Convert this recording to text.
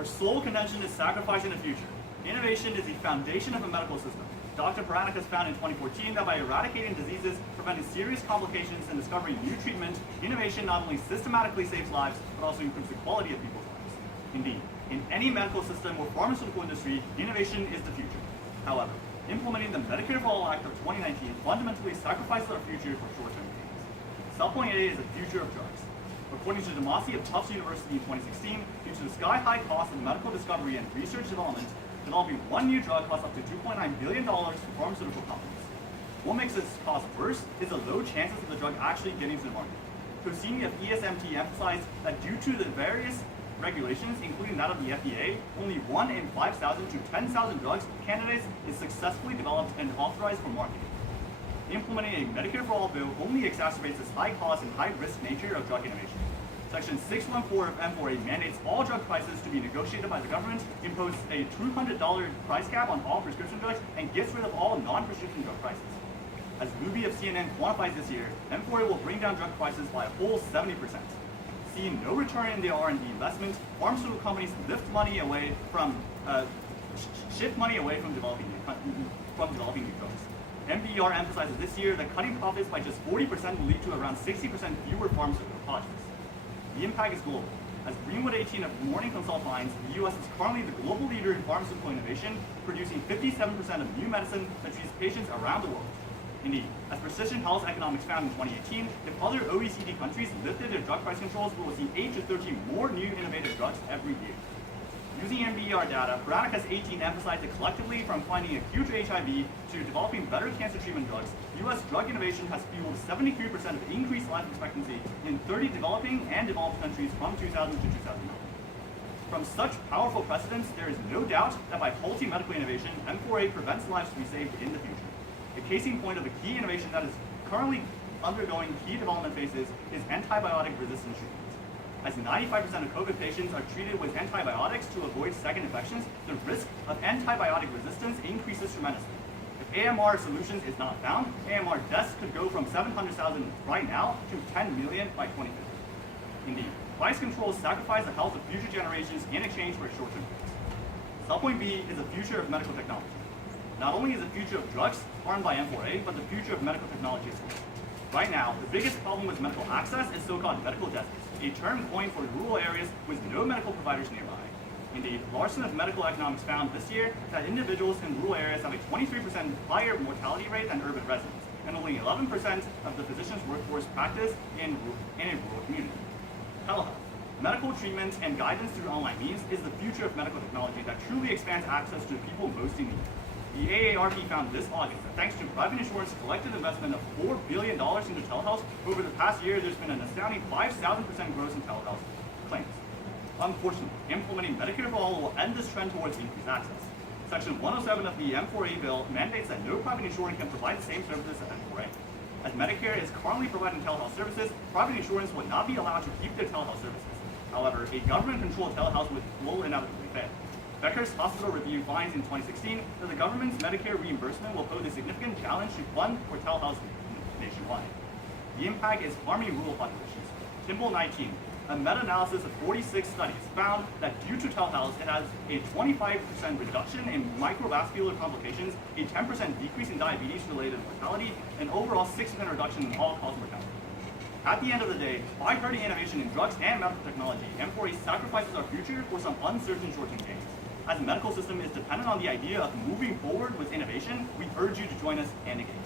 Our sole contention is sacrificing the future. Innovation is the foundation of a medical system. Dr. Paranicas found in 2014 that by eradicating diseases, preventing serious complications, and discovering new treatment, innovation not only systematically saves lives, but also improves the quality of people's lives. Indeed, in any medical system or pharmaceutical industry, innovation is the future. However, implementing the Medicare for All Act of 2019 fundamentally sacrifices our future for short-term gains. Sub-point A is the future of drugs. According to Damasi of Tufts University in 2016, due to the sky-high cost of medical discovery and research development, developing one new drug costs up to $2.9 billion for pharmaceutical companies. What makes this cost worse is the low chances of the drug actually getting to the market. Cosini of ESMT emphasized that due to the various regulations, including that of the FDA, only 1 in 5,000 to 10,000 drugs candidates is successfully developed and authorized for marketing. Implementing a Medicare for All bill only exacerbates this high cost and high risk nature of drug innovation. Section 614 of M4A mandates all drug prices to be negotiated by the government, imposes a $200 price cap on all prescription drugs, and gets rid of all non-prescription drug prices. As Luby of CNN quantifies this year, M4A will bring down drug prices by a full 70%. Seeing no return in their R&D investment, pharmaceutical companies shift money away from developing new drugs. MBER emphasizes this year that cutting profits by just 40% will lead to around 60% fewer pharmaceutical projects. The impact is global. As Greenwood 18 of Morning Consult finds, the U.S. is currently the global leader in pharmaceutical innovation, producing 57% of new medicine that treats patients around the world. Indeed, as Precision Health Economics found in 2018, if other OECD countries lifted their drug price controls, we will see 8 to 13 more new innovative drugs every year. Using MBER data, Paranicas 18 emphasized that collectively, from finding a cure to HIV to developing better cancer treatment drugs, U.S. drug innovation has fueled 73% of increased life expectancy in 30 developing and developed countries from 2000 to 2009. From such powerful precedents, there is no doubt that by halting medical innovation, M4A prevents lives to be saved in the future. A case in point of a key innovation that is currently undergoing key development phases is antibiotic resistance treatment. As 95% of COVID patients are treated with antibiotics to avoid second infections, the risk of antibiotic resistance increases tremendously. If AMR solutions is not found, AMR deaths could go from 700,000 right now to 10 million by 2050. Indeed, price controls sacrifice the health of future generations in exchange for short-term gains. Subpoint B is the future of medical technology. Not only is the future of drugs harmed by M4A, but the future of medical technology as well. Right now, the biggest problem with medical access is so-called medical deserts, a term coined for rural areas with no medical providers nearby. Indeed, Larson of Medical Economics found this year that individuals in rural areas have a 23% higher mortality rate than urban residents, and only 11% of the physician's workforce practice in a rural community. Telehealth, medical treatment and guidance through online means is the future of medical technology that truly expands access to people most in need. The AARP found this August that thanks to private insurance collective investment of $4 billion into telehealth, over the past year there's been an astounding 5,000% growth in telehealth claims. Unfortunately, implementing Medicare for All will end this trend towards increased access. Section 107 of the M4A bill mandates that no private insurer can provide the same services as M4A. As Medicare is currently providing telehealth services, private insurance would not be allowed to keep their telehealth services. However, a government-controlled telehealth will inevitably fail. Becker's Hospital Review finds in 2016 that the government's Medicare reimbursement will pose a significant challenge to fund for telehealth nationwide. The impact is harming rural populations. Timble 19, a meta-analysis of 46 studies, found that due to telehealth, it has a 25% reduction in microvascular complications, a 10% decrease in diabetes-related mortality, and overall 6% reduction in all-cause mortality. At the end of the day, by hurting innovation in drugs and medical technology, M4A sacrifices our future for some uncertain short-term gains. As the medical system is dependent on the idea of moving forward with innovation, we urge you to join us and engage.